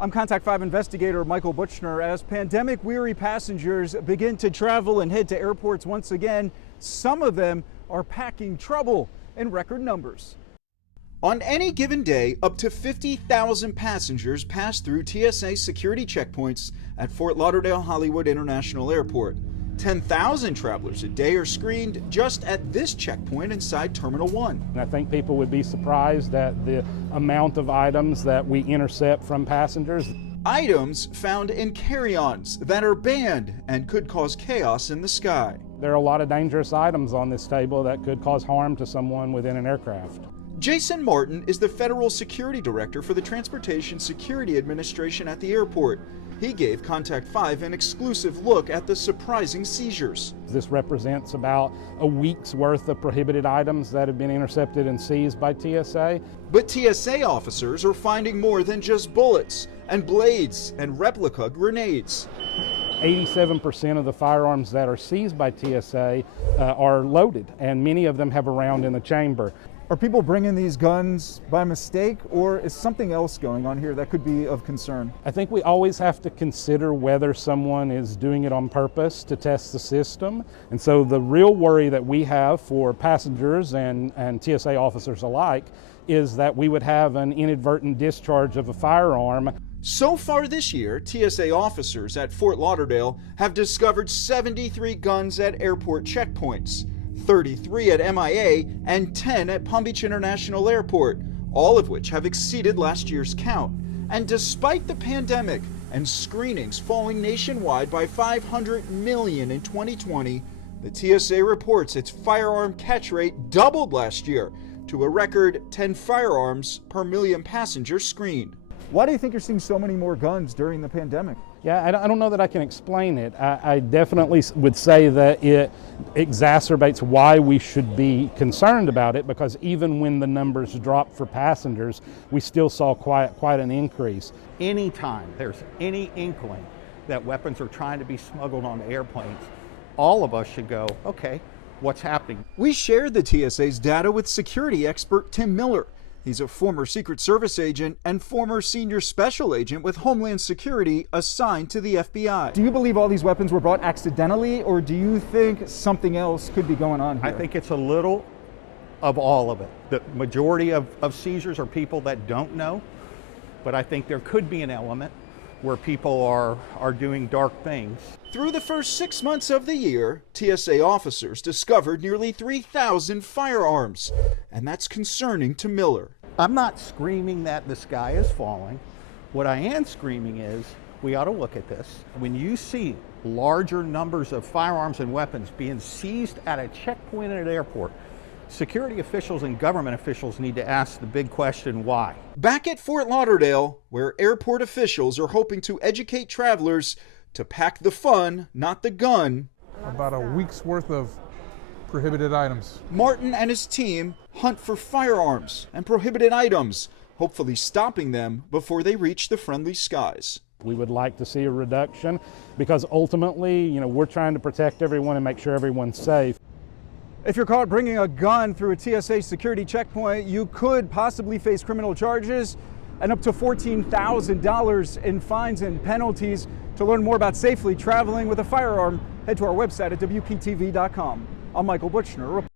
I'm Contact 5 investigator Michael Butchner. As pandemic-weary passengers begin to travel and head to airports once again, some of them are packing trouble in record numbers. On any given day, up to 50,000 passengers pass through TSA security checkpoints at Fort Lauderdale-Hollywood International Airport. 10,000 travelers a day are screened just at this checkpoint inside Terminal 1. And I think people would be surprised at the amount of items that we intercept from passengers. Items found in carry-ons that are banned and could cause chaos in the sky. There are a lot of dangerous items on this table that could cause harm to someone within an aircraft. Jason Martin is the Federal Security Director for the Transportation Security Administration at the airport. He gave Contact 5 an exclusive look at the surprising seizures. This represents about a week's worth of prohibited items that have been intercepted and seized by TSA. But TSA officers are finding more than just bullets and blades and replica grenades. 87% of the firearms that are seized by TSA are loaded, and many of them have a round in the chamber. Are people bringing these guns by mistake, or is something else going on here that could be of concern? I think we always have to consider whether someone is doing it on purpose to test the system. And so the real worry that we have for passengers and TSA officers alike is that we would have an inadvertent discharge of a firearm. So far this year, TSA officers at Fort Lauderdale have discovered 73 guns at airport checkpoints, 33 at MIA, and 10 at Palm Beach International Airport, all of which have exceeded last year's count. And despite the pandemic and screenings falling nationwide by 500 million in 2020, the TSA reports its firearm catch rate doubled last year to a record 10 firearms per million passengers screened. Why do you think you're seeing so many more guns during the pandemic? Yeah, I don't know that I can explain it. I definitely would say that it exacerbates why we should be concerned about it, because even when the numbers dropped for passengers, we still saw quite an increase. Anytime there's any inkling that weapons are trying to be smuggled on airplanes, all of us should go, okay, what's happening? We shared the TSA's data with security expert Tim Miller. He's a former Secret Service agent and former senior special agent with Homeland Security assigned to the FBI. Do you believe all these weapons were brought accidentally, or do you think something else could be going on here? I think it's a little of all of it. The majority of seizures are people that don't know, but I think there could be an element where people are doing dark things. Through the first 6 months of the year, TSA officers discovered nearly 3,000 firearms, and that's concerning to Miller. I'm not screaming that the sky is falling. What I am screaming is we ought to look at this. When you see larger numbers of firearms and weapons being seized at a checkpoint at an airport, security officials and government officials need to ask the big question, why? Back at Fort Lauderdale, where airport officials are hoping to educate travelers to pack the fun, not the gun. About a week's worth of prohibited items. Martin and his team hunt for firearms and prohibited items, hopefully stopping them before they reach the friendly skies. We would like to see a reduction because ultimately, we're trying to protect everyone and make sure everyone's safe. If you're caught bringing a gun through a TSA security checkpoint, you could possibly face criminal charges and up to $14,000 in fines and penalties. To learn more about safely traveling with a firearm, head to our website at WPTV.com. I'm Michael Butchner.